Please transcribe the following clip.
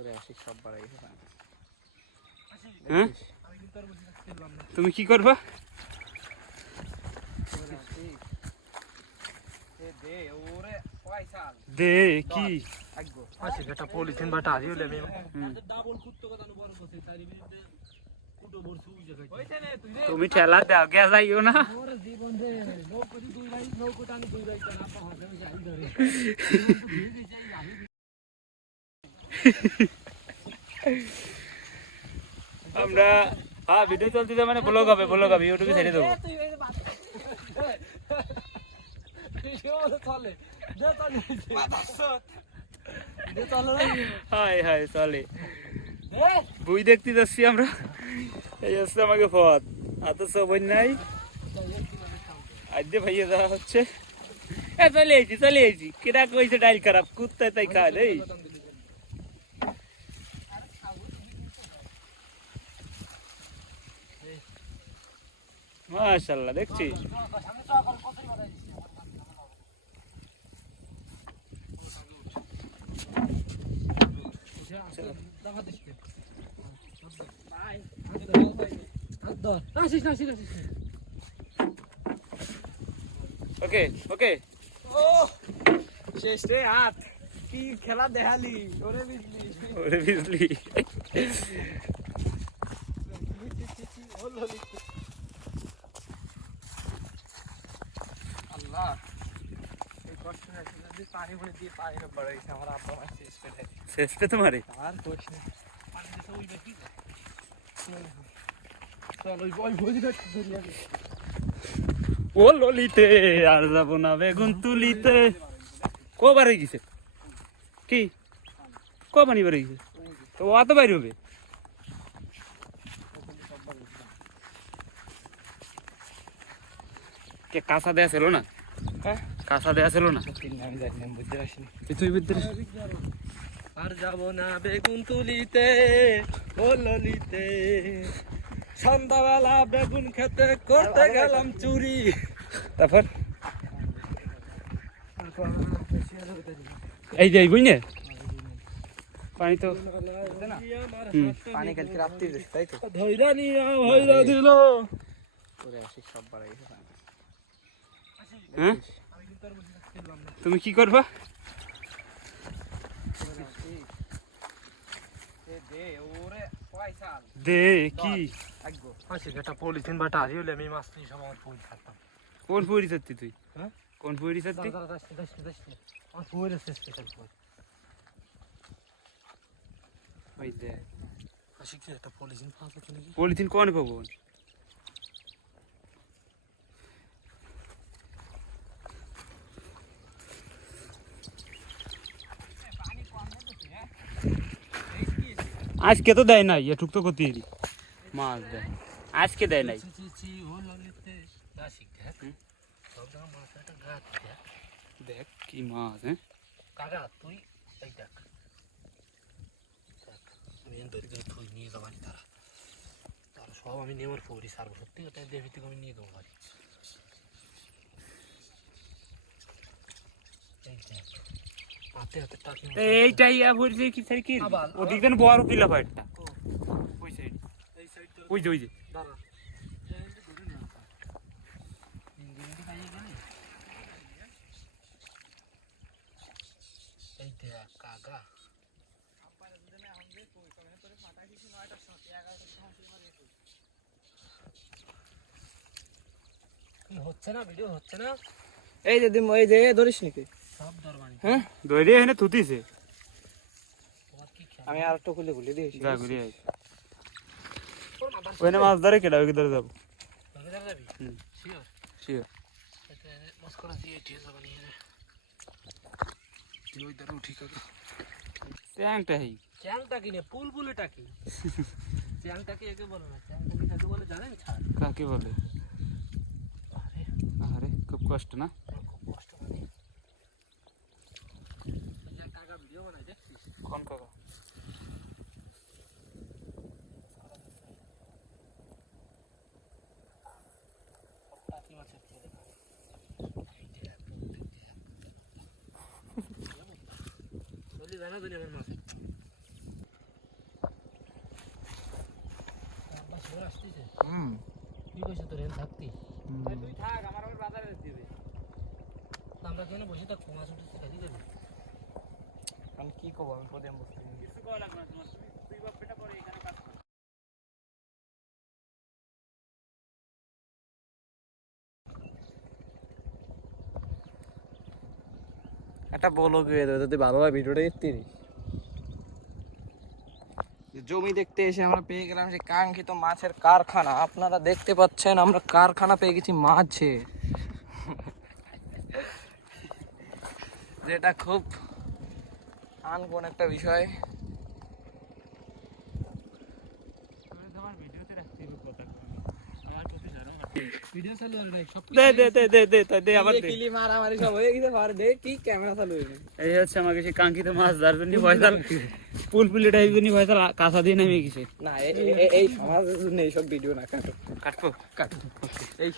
করে আসি সব বাড়াই গেছে হ্যাঁ? তুমি কি করবা? দে ওরে পয়সা দে কি? থাকব আছে যেটা পলিথিন বাটা আজি হলে আমি ডাবল কুত্তো কথা বড় কথা তার বিরুদ্ধে কুটো বড় সুই জায়গা ওইতে নে তুই রে তুমি ঠেলা দাও গে যাইও না। ওর জীবন রে নৌকো দি দুই রাই নৌকো টানি দুই রাই টানা আপা হবে আমি যাই ধরে। আমরা হ্যাঁ ভিডিও চলতেছে মানে ব্লগ হবে ব্লগ হবে ইউটিউবে ছেড়ে দেবো। হাই হাই, চলে। বই দেখতে যাচ্ছি আমরা। এই হচ্ছে আমাকে পথ এত সবই নাই। আজকে ভাইয়া যাওয়া হচ্ছে। চলে এসেছি চলে এসেছি কেটা কইছে ডাইল খারাপ? কুত্তায় তাই খায় এই মাশাল্লাহ দেখছি। ওকে ওকে। শেষ রে হাত। কি খেলা দেখালি ওরে বিজলি ওরে বিজলি আল্লাহ এই কষ্ট আছে যদি পানি ভরে দিয়ে পানি বাড়াইছে আমার আব্বা মা শেষ পেটে। শেষ তোমারে আর কোশ নেই। পানি দিতে ও ললিতে আর যাব না বেগুন তুলিতে। কবার হয়ে গেছে? কি? কবানি বার গেছে? তো ও তো বাইর হবে? কে কাঁচা দেয়া ছিল না? হ্যাঁ? কাঁচা দেয়া ছিল না। তুই বুঝতে আর যাব না বেগুন তুলিতে ও ললিতে। সন্ধ্যাবেলা বেগুন খেতে করতে গেলাম চুরি। তারপর? এই যে বুঝলে? পানি তো। পানি কালকে রাত্রি তাই তো? ধৈরা নিয়া ভৈরা দিল করে আসি সব বাড়াই হ্যাঁ? তুমি কি করবা? দে কি? থাকব পলিথিন বাটা আজি হলে আমি মাছ নিয়ে সব আমার ছাড়তাম কোন পুরি সত্যি তুই? কোন পুরি দাঁড়া আমার আছে স্পেশাল ওই দে একটা পলিথিন পলিথিন কোন পাবো আজকে তো দেয় নাই, এটুক তো করতে মাছ দেয়। আজকে দেয় নাই। দেখ কি মাছ হ্যাঁ? কাকা তুই এই দেখ নিয়ে যাবানি তারা তারা সব আমি নেওয়ার পরই সারবো। সত্যি কথা দেবি আমি নিয়ে দেবো বাড়ি এই দেখ এইটাই ইয়া কি সাই কি ওদিকে না বড় পিলা ফাইটটা ওই সাইড। এই সাইড ওই যে ওই যে। দাঁড়া। কাকা হচ্ছে না ভিডিও হচ্ছে না এই যে এই যে এ ধরিস নাকি? হ্যাঁ দইরে এখানে থুতিছে তোমার কি খেয়াল আমি আর একটু খুলে খুলে দিয়েছি যা ঘুরে আই ওখানে মাছ ধরে কেডা ওই ধরে যাব বাগেদার যাবি হুম। শিওর শিওর এটা মস্করা দিয়ে দিয়ে যাবা নিয়ে রে তুই ওই দাঁড়া উঠি কাকা ট্যাংটা হেই চ্যাংটা কিনে পুল পুলেটা কি চ্যাংটা কি একে বলে না চ্যাংটা কি কাকে বলে জানেন ছাড় কাকে বলে আরে আরে খুব কষ্ট না কোন কাকা কি কইছ তোর এন থাকতি তুই থাক, আমার আবার বাজারে দিবে আমরা কেন বসে থাকব? মাছ উঠেছে খাই দিবে আমি কি করব? আমি প্রথম বসতে কিছু করা লাগবে না তোমার তুমি তুই বাপ বেটা এখানে কাজ কর একটা বলো কি হয়ে যাবে যদি ভালোভাবে ভিডিওটা দেখতে জমি দেখতে এসে আমরা পেয়ে গেলাম সেই কাঙ্ক্ষিত মাছের কারখানা। আপনারা দেখতে পাচ্ছেন আমরা কারখানা পেয়ে গেছি মাছের যেটা খুব আনকোন একটা বিষয়। হয়ে এই হচ্ছে আমাকে কাঙ্ক্ষিত মাছ যার জন্য ফয়সাল পুল পুলিটা জন্য ফয়সাল কাঁচা দিয়ে নেমে গেছে। না এই সমাজের জন্য এইসব ভিডিও না কাটো। কাটবো কাটো এই